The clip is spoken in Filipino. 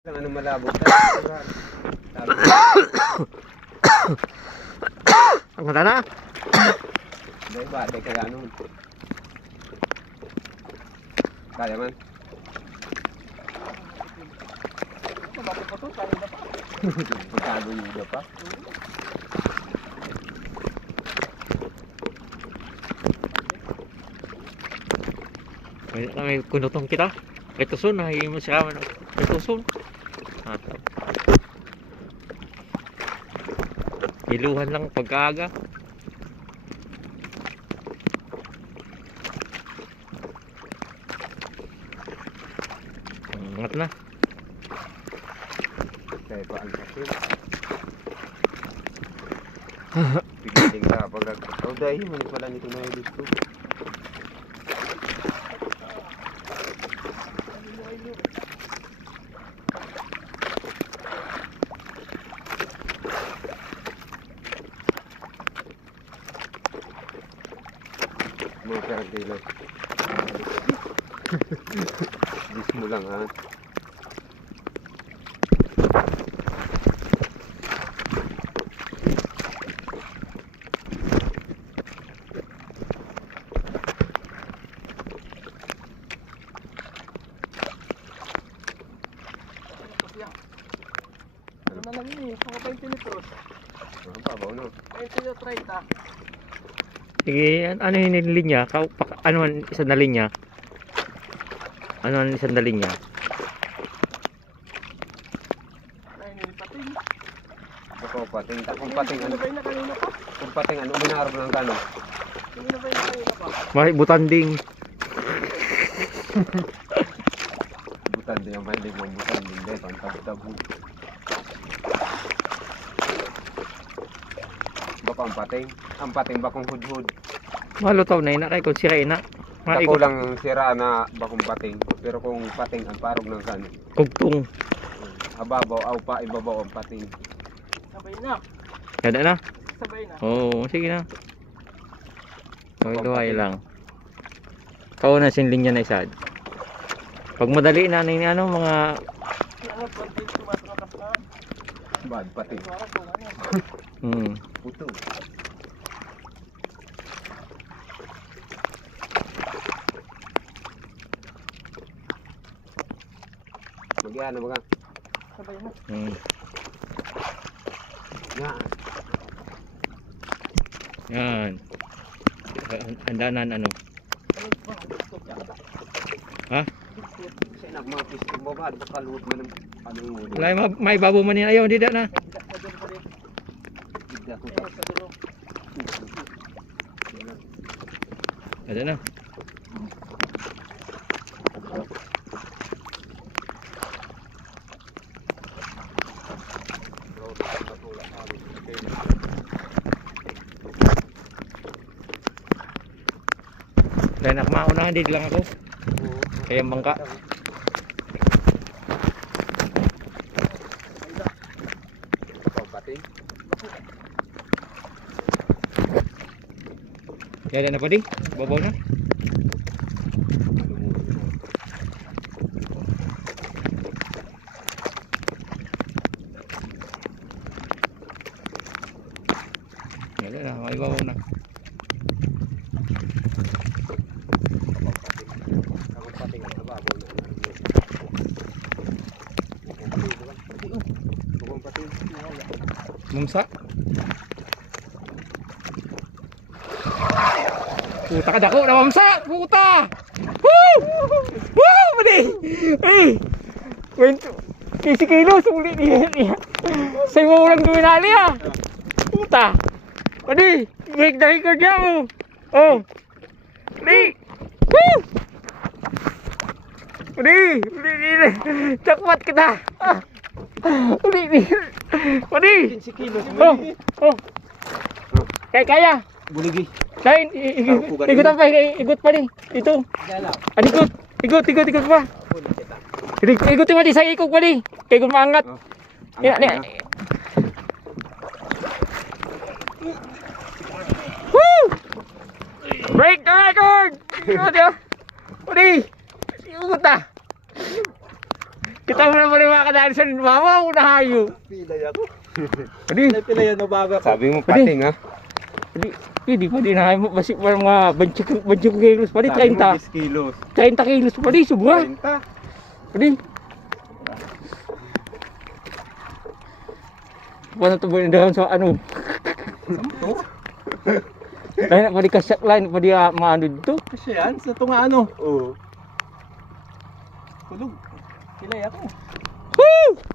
Ano malabo ang ganda na. Dahil ba, dahil kaya ano. Kaya man. Pagkago yung ida pa. May kunutong kita. Ito sun, ay mo siya man. Ito sun. Atap. Iluhan lang pagkaaga. Angat na. Kaya pa ang sakit. Pigiling ka pag oh dahil man pala nito na yung gusto. Mga karagdila. Dis mo lang ha. Ano na lang yun eh, mga 20 litros. Ano pa ba no? 20 o 30. Sige, ano yung linya? Ano ang isang na linya? Ano ang isang na linya? Ay, nilipatin. Ako pating, kung pating ano, Ano ba yung nakanina pa? kung pating ano, binarap ng kano. Ano ba yung nakanina pa? May butanding. Butan din ang mahilig mong butan din dahil pang-tabu. Baka ang pating bakong hudhud. Malutaw na ina kay kung sira ina. Ako lang sira na bakong pating, pero kung pating ang parog ng kano. Kugtong. Ababaw, aw pa, ibabaw ang pating. Sabay na. Ganda na. Sabay na. Oo, sige na. Luway lang. Kauna sin linya na isa. Pag madali na ano mga Ano, konti tumatrakas na. Bad pating. Parang kung ano. Puto. Magyan na mga. Sabay na. Yan. Yan. Handanan ano. Ano ba? Gusto ka. Ha? Kasi mga pisto mo ba? Baka luhod man ang ano mo. Wala may babo man yan. Ayaw, hindi na. Hindi ka dyan pa rin. Bigla ko Ayun, sa dulo. Ganda na. Dahil nakamauna, hindi lang ako. Kaya bangka. Pating. Yan na pa din. Babaw na. Yan na, may babaw na. Ang pating ang nababaw na. Bukong pating. Mumsa. Puta ka dako na mamsa. Puta. Woo! Woo! Mali. Eh. 20 kilos ulit niya. Sa mo ulang duminali ah. Puta. Mali. Break the record niya mo. Oh. Mali. Woo! Mali. Mali. Jakmat kita. Mali. Mali. 15 kilos. Oh. Oh. Kaya. Buligi. Lain, ikut apa? Ikut pa rin. Ito. Ikut pa. Ikut pa rin. Saya ikut pa rin. Kaya kung maangat. Yan. Woo! Break the record! Ikut ya. Udi. Ikut na. Kita mo na pala yung mga kadali sa mama mo na hayo. Pilay ako. Adi, Pilay yan, nabaga ko. Sabi mo pating ha. hindi pa din hayo mo. Basi pa mga 20 kilos pa di, Sabi mo 30. 10 kilos. 30 kilos pa di, sobra. 30. Adi. Paano ito ba yung dahon sa ano? Sampo? Lain na pa di kasyak, lain pa di maano dito. Kasi yan, sa ito nga ano. Oo. Kulog. Pilay ako. Woo!